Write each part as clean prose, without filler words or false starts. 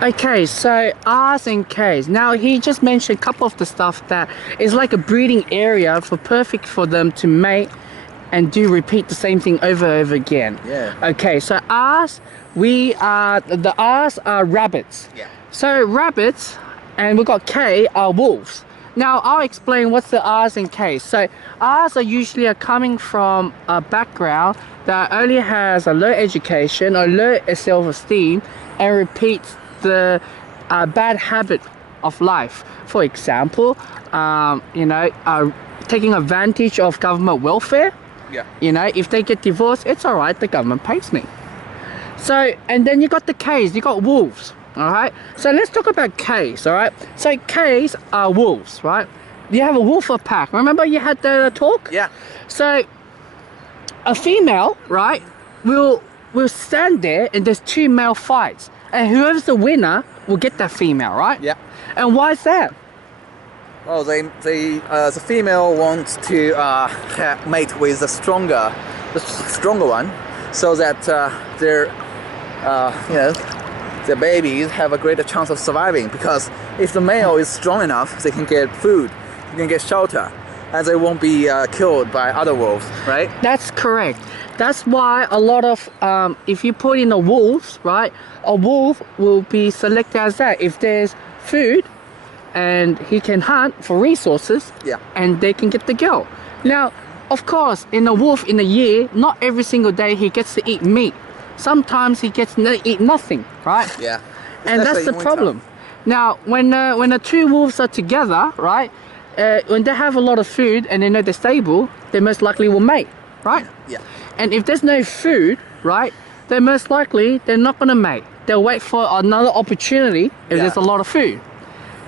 Okay, so R's and K's. Now he just mentioned a couple of the stuff that is like a breeding area for perfect for them to mate and do repeat the same thing over and over again. Yeah. Okay, so R's, the R's are rabbits. Yeah. So rabbits, and we've got K are wolves. Now I'll explain what's the R's and K's. So R's are usually coming from a background that only has a low education or low self-esteem and repeats the bad habit of life. For example, taking advantage of government welfare. Yeah. You know, if they get divorced, it's all right, the government pays me. So, and then you got the K's, you got wolves, all right? So let's talk about K's, all right? So K's are wolves, right? You have a wolf or pack. Remember you had the talk? Yeah. So a female, right, will stand there and there's two male fights. And whoever's the winner will get that female, right? Yeah. And why is that? Well, the female wants to mate with the stronger one, so that their babies have a greater chance of surviving. Because if the male is strong enough, they can get food, they can get shelter, and they won't be killed by other wolves, right? That's correct. That's why a lot of, if you put in a wolf, right, a wolf will be selected as that. If there's food and he can hunt for resources, Yeah. and they can get the girl. Now, of course, in a wolf in a year, not every single day he gets to eat meat. Sometimes he gets to eat nothing, right? Yeah. And that's the problem. Now, when the two wolves are together, right, when they have a lot of food and they know they're stable, they most likely will mate, right? Yeah. And if there's no food, right, then most likely they're not gonna mate. They'll wait for another opportunity if Yeah. there's a lot of food.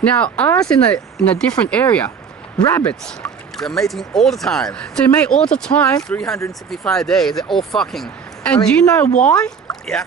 Now, ours in a different area, rabbits. They're mating all the time. They mate all the time. 365 days, they're all fucking. And do you know why? Yeah.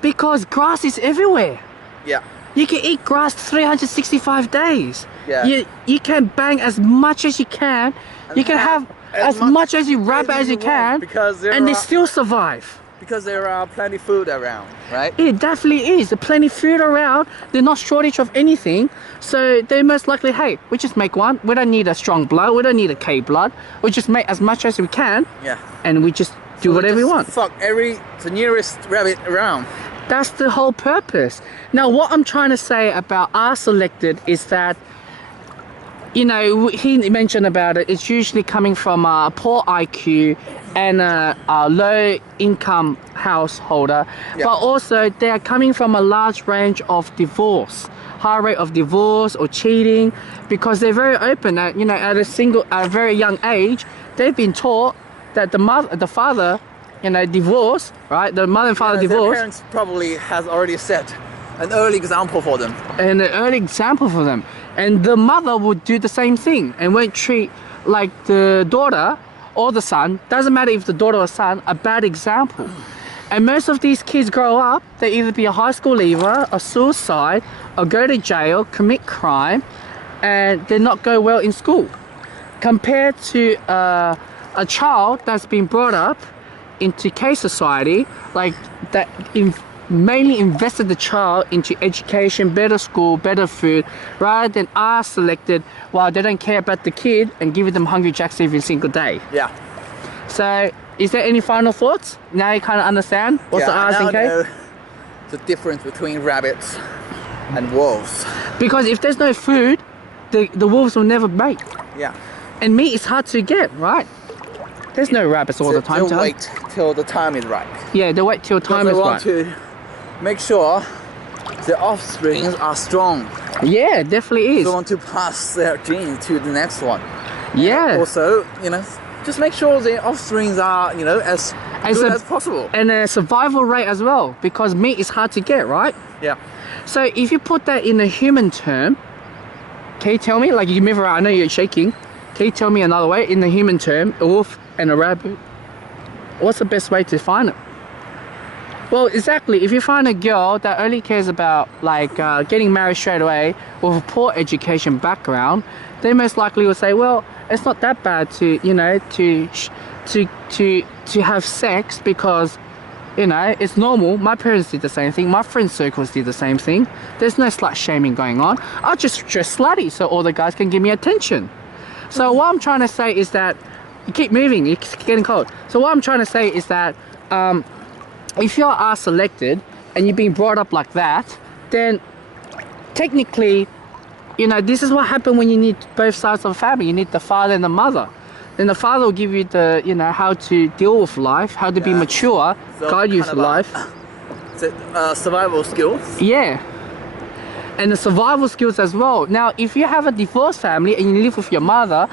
Because grass is everywhere. Yeah. You can eat grass 365 days. Yeah. You can bang as much as you can. You can have as much as you rabbit as you can. Because and they still survive. Because there are plenty food around, right? It definitely is. There's plenty food around. There's not shortage of anything. So they most likely, hey, we just make one. We don't need a strong blood. We don't need a K blood. We just make as much as we can. Yeah. And we just do whatever we want. Fuck the nearest rabbit around. That's the whole purpose. Now, what I'm trying to say about our selected is that, you know, he mentioned about it, it's usually coming from a poor IQ and a low income householder, Yeah. but also they are coming from a large range of divorce, high rate of divorce or cheating, because they're very open at, you know, at a very young age, they've been taught that the father, you know, divorce, right? The mother and father Their divorce. parents probably has already set an early example for them. And an early example for them. And the mother would do the same thing and won't treat like the daughter or the son, doesn't matter if the daughter or son, a bad example. And most of these kids grow up, they either be a high school leaver, a suicide, or go to jail, commit crime, and they not go well in school. Compared to a child that's been brought up into K society, like that mainly invested the child into education, better school, better food, rather than are selected while they don't care about the kid and giving them Hungry Jacks every single day. Yeah. So, is there any final thoughts? Now you kind of understand what's the R's and K? Know the difference between rabbits and wolves. Because if there's no food, the wolves will never mate. Yeah. And meat is hard to get, right? There's no rabbits all the time. They'll wait till the time is right. Yeah, they wait till time is They right. want to make sure the offspring are strong. Yeah, it definitely is. They want to pass their genes to the next one. Yeah. Also, you know, just make sure the offsprings are, you know, as good as possible. And a survival rate as well, because meat is hard to get, right? Yeah. So if you put that in a human term, can you tell me, like you move around, I know you're shaking, can you tell me another way, in the human term, a wolf and a rabbit, what's the best way to find it? Well, exactly, if you find a girl that only cares about like getting married straight away with a poor education background, they most likely will say, well, it's not that bad to, you know, to have sex because You know, it's normal. My parents did the same thing. My friends' circles did the same thing. There's no slut shaming going on. I just dress slutty so all the guys can give me attention. So what I'm trying to say is that you keep moving. It's getting cold. So what I'm trying to say is that if you are selected and you're being brought up like that, then technically, you know, this is what happens when you need both sides of the family. You need the father and the mother. Then the father will give you the, you know, how to deal with life, how to be mature, So guide you kind through of life. Survival skills. Yeah. And the survival skills as well. Now, if you have a divorced family and you live with your mother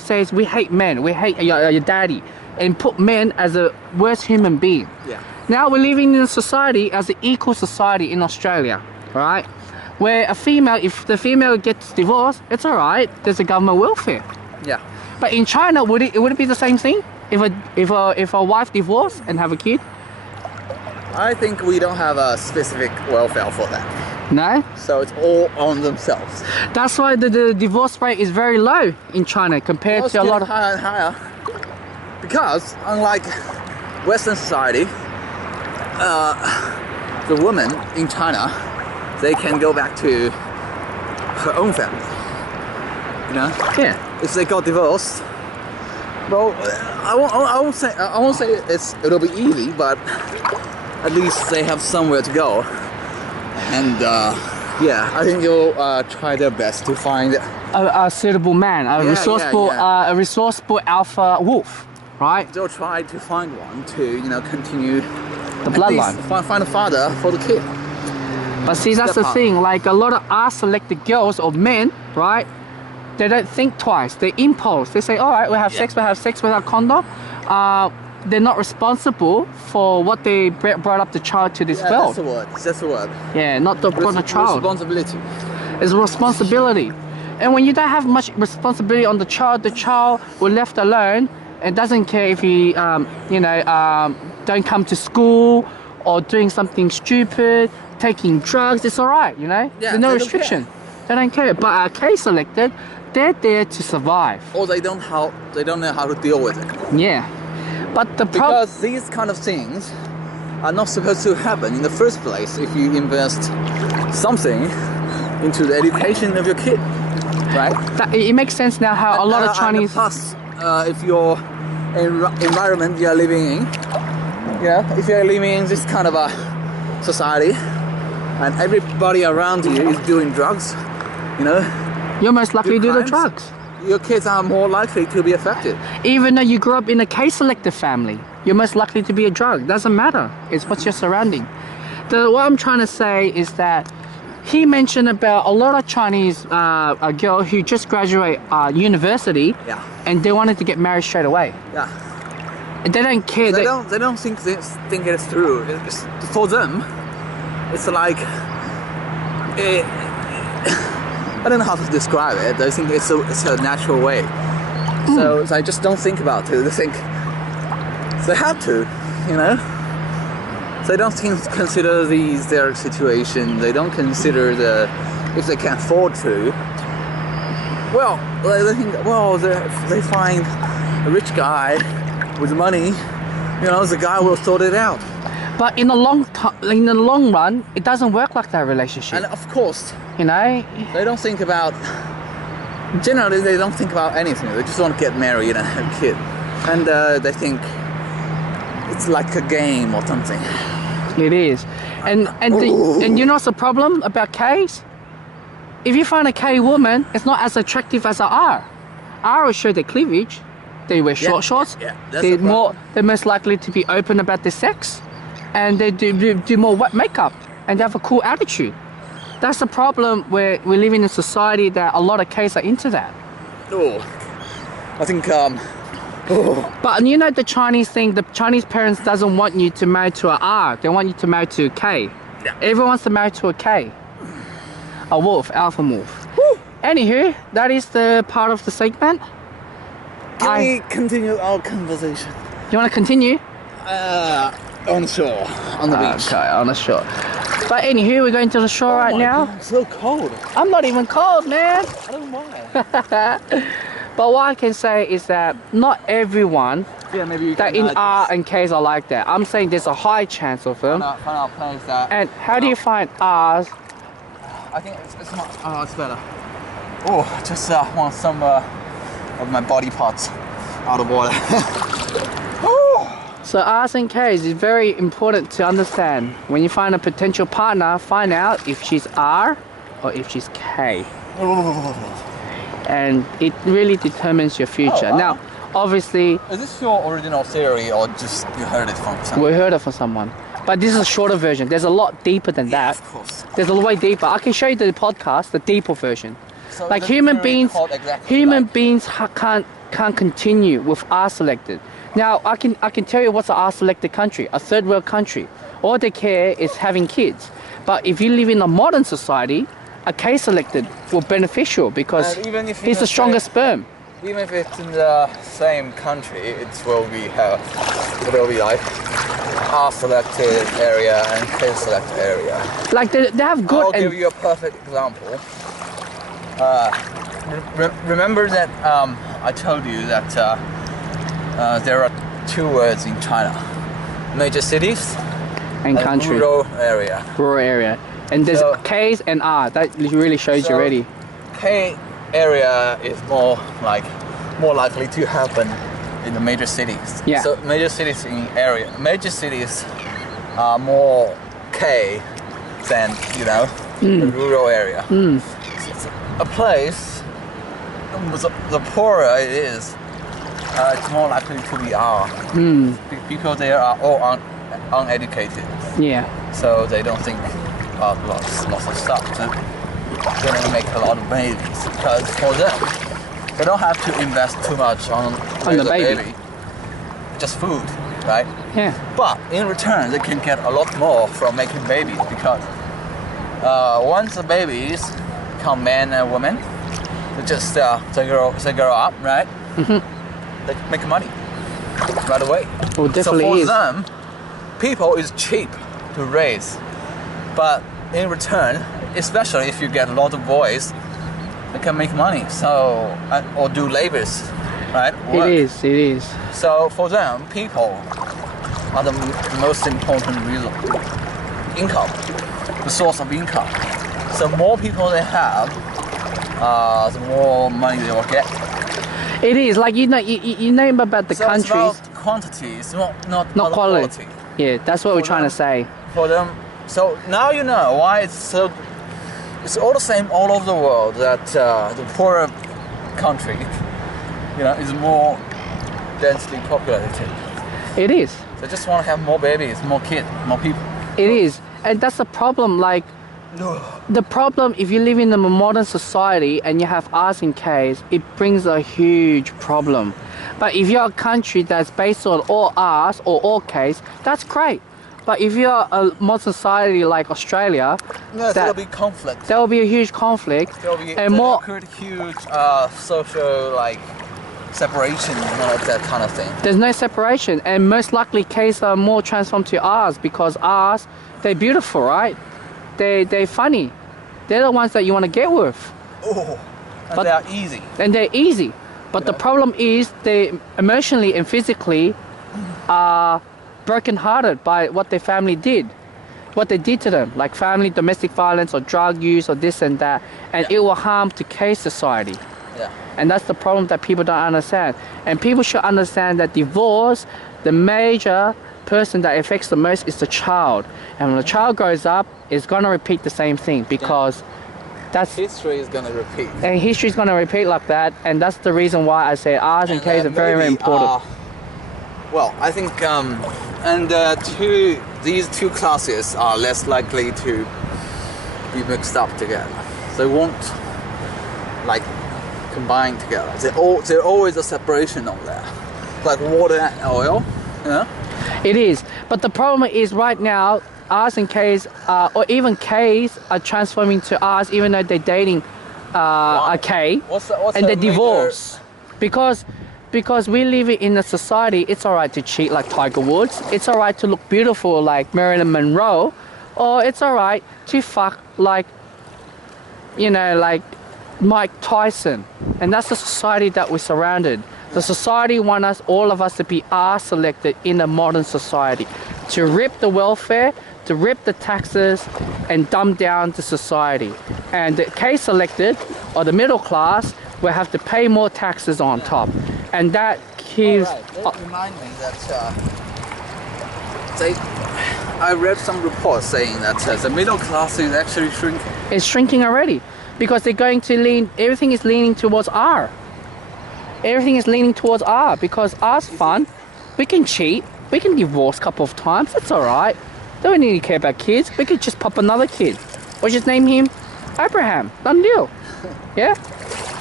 says, we hate men, we hate your daddy, and put men as a worst human being. Yeah. Now we're living in a society as an equal society in Australia, right? Where a female, if the female gets divorced, it's alright, there's a government welfare. Yeah. But in China, would it be the same thing? If a wife divorced and have a kid? I think we don't have a specific welfare for that. No? So it's all on themselves. That's why the divorce rate is very low in China compared It's to a lot getting of... higher and higher. Because unlike Western society, the woman in China, they can go back to her own family. You know? Yeah. If they got divorced, well, I won't say it'll be easy, but at least they have somewhere to go. And yeah, I think they'll try their best to find A suitable man, a yeah. resourceful alpha wolf, right? They'll try to find one to, you know, continue The bloodline. Find a father for the kid. But see, that's the thing. Like a lot of selected girls or men, right? They don't think twice. They impulse. They say, "All right, we'll have sex. We'll have sex without condom." They're not responsible for what they brought up the child to this world. That's the word. Yeah, not the child. Responsibility. It's a responsibility. And when you don't have much responsibility on the child will left alone and doesn't care if he, don't come to school or doing something stupid, taking drugs. It's all right, you know. Yeah, There's no they don't restriction. They don't care. But our case selected, they're there to survive. Or they don't know how to deal with it. Yeah. But the problem. Because these kind of things are not supposed to happen in the first place if you invest something into the education of your kid, right? It makes sense now how a lot of Chinese. Plus, if your environment you are living in, if you are living in this kind of a society, and everybody around you is doing drugs, you know, You're most likely to do the crimes. drugs. Your kids are more likely to be affected. Even though you grew up in a case-selected family, you're most likely to be a drug. Doesn't matter. It's what's your surrounding. What I'm trying to say is that he mentioned about a lot of Chinese a girl who just graduated university, Yeah. and they wanted to get married straight away. Yeah. And they don't care. They don't think it's true. It's, for them, it's like I don't know how to describe it. I think it's a natural way. So I just don't think about it. They think they have to, you know. They don't consider their situation. They don't consider if they can afford to. Well, they think, they find a rich guy with money, you know, the guy will sort it out. But in the long run, it doesn't work like that relationship. And of course, you know, they don't think about. Generally, they don't think about anything. They just want to get married and have a kid, and they think it's like a game or something. It is, and you know what's the problem about Ks? If you find a K woman, it's not as attractive as a R. R will show their cleavage. They wear short shorts. Yeah, that's the problem. They're most likely to be open about their sex, and they do more wet makeup, and they have a cool attitude. That's the problem where we live in a society that a lot of Ks are into that. Oh, I think. But you know the Chinese thing. The Chinese parents doesn't want you to marry to a R. They want you to marry to a K. Yeah. Everyone wants to marry to a K. A wolf, alpha wolf. Anywho, that is the part of the segment. Can we continue our conversation? You want to continue? On shore, on the beach. Okay, on the shore. But anywho, we're going to the shore right now. God, it's so cold. I'm not even cold, man. I don't know why. But what I can say is that not everyone Yeah, maybe you that can in R and Ks are like that. I'm saying there's a high chance of them. find out place that. And how do you find R's? I think it's not. Oh, it's better. Oh, just want some of my body parts out of water. So R's and K's is very important to understand. When you find a potential partner, find out if she's R or if she's K. And it really determines your future. Oh, wow. Now, obviously, Is this your original theory or just you heard it from someone? we heard it from someone. But this is a shorter version. There's a lot deeper than Yeah, that. of course. There's a way deeper. I can show you the podcast, the deeper version. So Like the human theory beings, called exactly human like- beings can't continue with R selected. Now I can tell you what's an R selected country, a third world country. All they care is having kids. But if you live in a modern society, a K selected will beneficial because And even if you he's the don't strongest say- sperm. Even if it's in the same country, it will be like R selected area and K selected area. Like they have good I'll give and you a perfect example. Remember that I told you that there are two words in China: major cities and country, rural area. rural area. And there's So- K's and R. That really shows you So- already. K area is more likely to happen in the major cities. Yeah. So major cities major cities are more K than the rural area. It's a place, the poorer it is, it's more likely to be R. Because they are all uneducated, Yeah. so they don't think about lots of stuff. So they're gonna make a lot of babies because for them, they don't have to invest too much on the the baby. just food, right? Yeah. But in return, they can get a lot more from making babies because once the babies become men and women, they just they grow up, right? They make money right away. Well, So definitely for is. them, people is cheap to raise, but in return, especially if you get a lot of boys, they can make money. So or do labors, right? Work. It is. It is. So for them, people are the most important reason. Income, the source of income. So more people they have, the more money they will get. It is like you know about the So it's countries, about quantity, it's not about quality. Yeah, that's what we're trying to say. For them, so now you know why it's so. It's all the same all over the world that the poorer country, is more densely populated. It is. They just want to have more babies, more kids, more people. It is, and that's the problem. Like the problem, if you live in a modern society and you have R's and K's, it brings a huge problem. But if you're a country that's based on all R's or all K's, that's great. But if you're a modern society like Australia, No, there'll be conflict. there will be a huge conflict There'll be and more. occurred huge social separation and all that kind of thing. There's no separation, and most likely K's are more transformed to R's because R's, they're beautiful, right? They're funny. They're the ones that you want to get with, Oh, and But- they are easy. and they're easy. But the problem is they emotionally and physically are brokenhearted by what their family did, what they did to them, like family domestic violence or drug use or this and that, and it will harm to K society. Yeah. And that's the problem that people don't understand. And people should understand that divorce, the major person that affects the most is the child. And when the child grows up, it's gonna repeat the same thing because that's History is gonna repeat. and history's gonna repeat like that. And that's the reason why I say R's and K's are very, very maybe, important. Well, I think these two classes are less likely to be mixed up together. They won't combine together. There's always a separation of that, like water and oil. It is. But the problem is right now, R's and K's, or even K's, are transforming to R's even though they're dating a K, What's and the they major- divorce. Because we live in a society, it's alright to cheat like Tiger Woods. It's alright to look beautiful like Marilyn Monroe, or it's alright to fuck like Mike Tyson. And that's the society that we're surrounded. The society want us, all of us, to be R-selected in the modern society, to rip the welfare, to rip the taxes, and dumb down the society. And the K-selected, or the middle class, will have to pay more taxes on top. And that gives... That remind me that I read some reports saying that the middle class is actually shrinking. It's shrinking already, because they're going to lean, everything is leaning towards R. Everything is leaning towards R, because R's fun. We can cheat, we can divorce a couple of times, that's alright. Don't need to care about kids, we could just pop another kid. Or just name him Abraham, done deal. Yeah?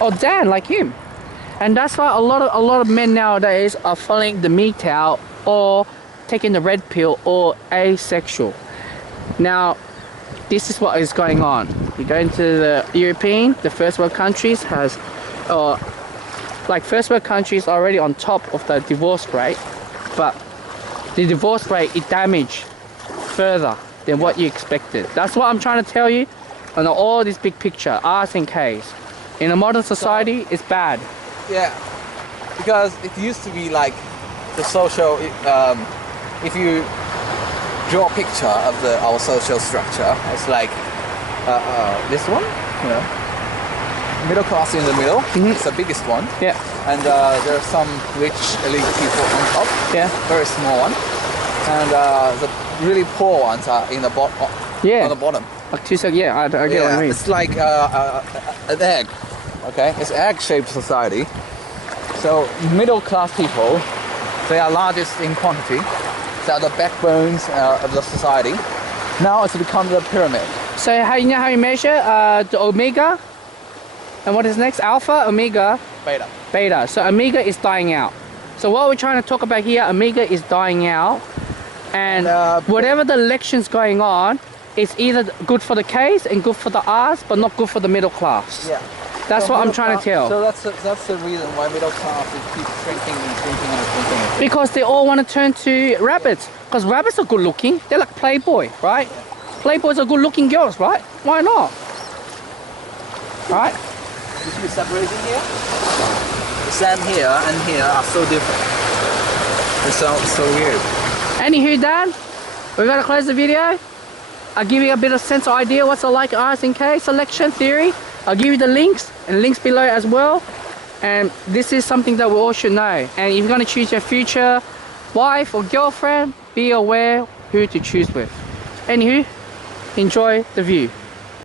Or Dan, like him. And that's why a lot of men nowadays are following the MGTOW or taking the red pill or asexual. Now, this is what is going on. You go into the European, the first world countries has, like first world countries already on top of the divorce rate, but the divorce rate is damaged further than what you expected. That's what I'm trying to tell you on all this big picture, R's and K's. In a modern society, it's bad. Yeah, because it used to be like the social, if you draw a picture of our social structure, it's like this one, you know, middle class in the middle, it's the biggest one. Yeah. And there are some rich elite people on top, very small one. And the really poor ones are in the on the bottom. Like two seconds, yeah, I get what you mean. It's like an egg, okay? It's egg-shaped society. So middle class people, they are largest in quantity. They are the backbones of the society. Now it's become the pyramid. So how you know how you measure the omega? And what is next? Alpha, omega, Beta. beta. So omega is dying out. So what we're trying to talk about here, omega is dying out. And whatever the election's going on, it's either good for the K's and good for the R's, but not good for the middle class. Yeah. That's what I'm trying to tell. So that's the reason why middle class keeps shrinking and shrinking and shrinking. Because they all want to turn to rabbits. Because rabbits are good looking. They're like Playboy, right? Playboys are good looking girls, right? Why not? Right? You see the separation here? The sand here and here are so different. It's so weird. Anywho, Dan, we're going to close the video. I'll give you a bit of sense of idea what's it like R's and K selection theory. I'll give you the links and links below as well. And this is something that we all should know. And if you're going to choose your future wife or girlfriend, be aware who to choose with. Anywho, enjoy the view.